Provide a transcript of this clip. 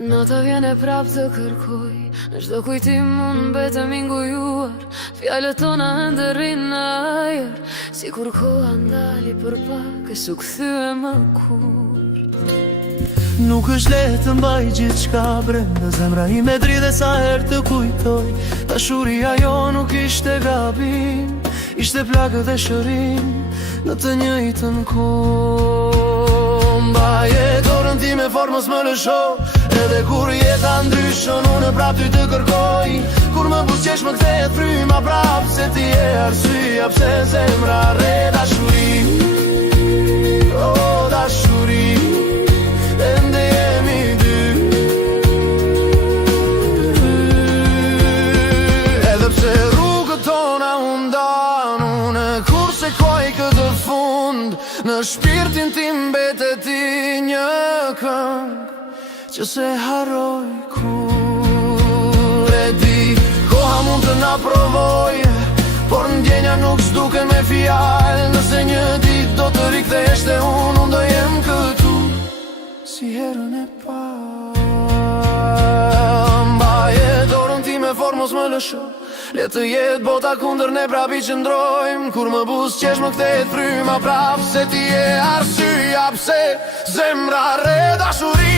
Nota vjen e prap të kërkoj, në çdo kujtim unë mbetem i ngujuar. Fjalët tona ndërrin në ajër, sikur koha ndali për pak e s'u kthye më kur. Nuk është lehtë të mbaj gjithçka brenda zemra ime dridhe sa herë të kujtoj. Dashuria jo nuk ishte gabim, ishte plagë dhe shërim në të njëjtën kohë. Mbaje dorën time fort mos më lësho, edhe kur jeta ndryshon unë prap ty të kërkoj. Kur më buzëqesh më kthehet fryma prap, se ti je arsyeja pse zemra rre dashuri. Oh, dashuri, ende jemi dy. Edhe pse rrugët tona u ndan, unë kurse koj këtë fund, në shpirtin tim mbetet i një këngë që se harroj kur e di. Koha mund të na provoj, por ndjenja nuk s'duken me fjalë. Nëse një ditë do të rikthehesh te unë do jem këtu si herën e parë. Mbaje dorën time fort mos më lësho, le të jetë bota kundër ne prap i qëndrojmë. Kur më buzëqesh më kthehet fryma prap, se ti je arsyeja pse zemra rre dashuri.